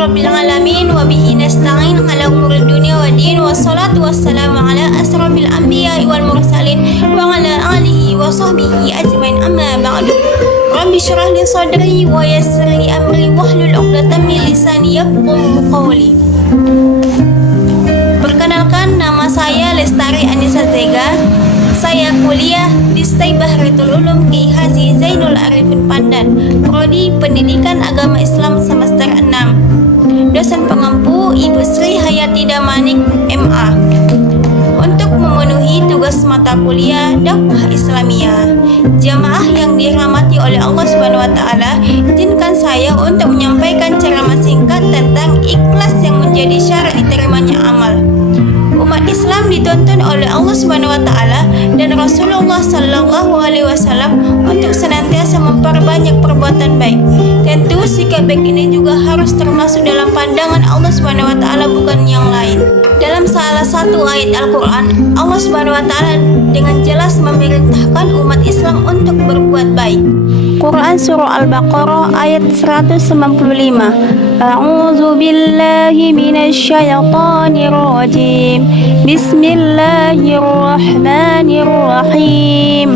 rabbil alamin wa bihi nasta'in ala umuri dunya wa din wassalatu wassalamu ala asrafil anbiya'i wal mursalin wa ala alihi wa sahbihi ajmain amma ba'du. Rabbi syrah li sadri wa yassir li amri wahlul 'uqdatam min lisani yafqahu qawli. Perkenalkan, nama saya Lestari Anissa Zega. Saya kuliah di Stai Bahritul Ulum Ki Haji Zainul Arifin Pandan, Prodi Pendidikan Agama Islam semester 6. Dosen pengampu Ibu Sri Hayati Damanik, MA. Untuk memenuhi tugas mata kuliah dakwah Islamiyah, jamaah yang dirahmati oleh Allah Subhanahu wa taala, izinkan saya untuk menyampaikan ceramah singkat tentang ikhlas yang menjadi syarat diterimanya amal. Umat Islam dituntun oleh Allah Subhanahu wa taala dan Rasulullah sallallahu alaihi wasallam untuk senantiasa memperbanyak perbuatan baik. Tentu sikap baik ini juga harus termasuk dalam pandangan Allah Subhanahu wa taala, bukan yang lain. Dalam salah satu ayat Al-Qur'an, Allah Subhanahu wa taala dengan jelas memerintahkan umat Islam untuk berbuat baik. Quran Surah Al-Baqarah ayat 195. A'udzu billahi minasy syaithanir rajim. Bismillahirrahmanirrahim.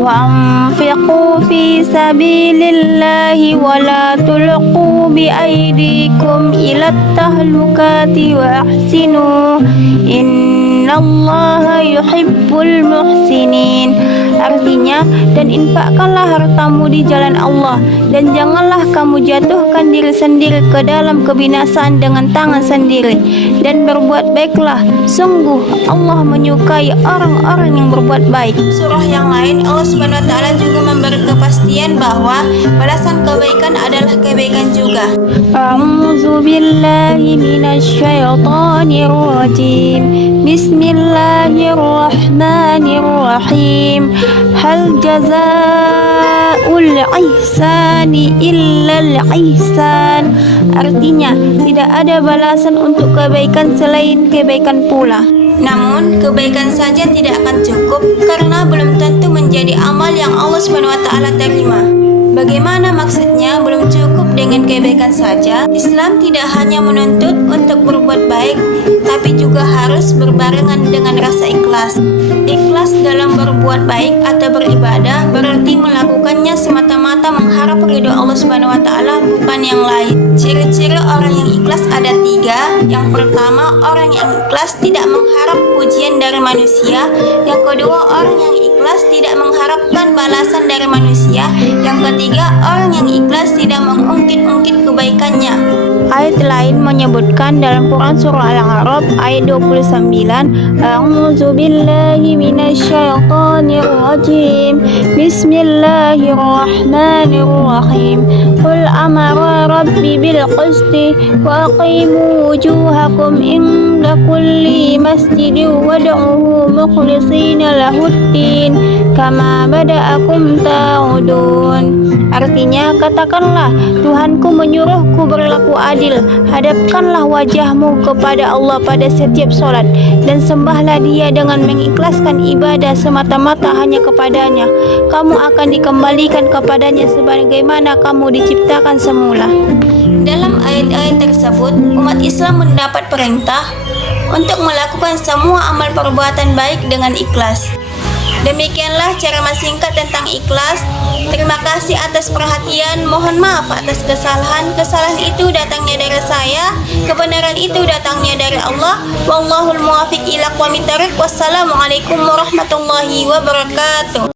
Wa anfiqu fi sabilillahi wa la tulqu bi aydikum ilat tahlukati wa ahsinu. Innallaha yuhibbul muhsinin. Artinya, dan infakkanlah hartamu di jalan Allah, dan janganlah kamu jatuhkan diri sendiri ke dalam kebinasaan dengan tangan sendiri, dan berbuat baiklah, sungguh Allah menyukai orang-orang yang berbuat baik. Surah yang lain, Allah Subhanahu wa taala juga memberi kepastian bahwa balasan kebaikan adalah kebaikan juga. A'udzu billahi minasy syaithanir rajim. Bismillahirrahmanirrahim. Hal jazaa'ul ihsani illal ihsan. Artinya, tidak ada balasan untuk kebaikan selain kebaikan pula. Namun, kebaikan saja tidak akan cukup karena belum tentu menjadi amal yang Allah Subhanahu wa taala terima. Bagaimana maksudnya belum cukup dengan kebaikan saja? Islam tidak hanya menuntut untuk berbuat baik, tapi juga harus berbarengan dengan rasa ikhlas. Ikhlas dalam berbuat baik atau beribadah berarti melakukannya semata-mata mengharap ridho Allah Subhanahu wa taala, bukan yang lain. Ciri-ciri orang yang ikhlas ada 3. Yang pertama, orang yang ikhlas tidak mengharap pujian dari manusia. Yang kedua, orang yang ikhlas tidak mengharapkan balasan dari manusia. Yang ketiga, orang yang ikhlas tidak mengungkit-ungkit kebaikannya. Ayat lain menyebutkan dalam Quran Surah Al-A'raf ayat 29, A'udzu billahi minasy syaithanir rajim. Bismillahirrahmanirrahim. Qul amara rabbi bil qisti wa aqimu wujuhakum inda kulli masjidin wad'uhu mukhlishina lahuddin kama bada'akum ta'udun. Artinya, katakanlah, Tuhanku menyuruhku berlaku adil. Hadapkanlah wajahmu kepada Allah pada setiap solat, dan sembahlah Dia dengan mengikhlaskan ibadah semata-mata hanya kepadanya. Kamu akan dikembalikan kepadanya sebagaimana kamu diciptakan semula. Dalam ayat-ayat tersebut, umat Islam mendapat perintah untuk melakukan semua amal perbuatan baik dengan ikhlas. Demikianlah ceramah singkat tentang ikhlas. Terima kasih atas perhatian. Mohon maaf atas kesalahan. Kesalahan itu datangnya dari saya, kebenaran itu datangnya dari Allah. Wallahul muwaffiq ila aqwamit thoriq. Wassalamualaikum warahmatullahi wabarakatuh.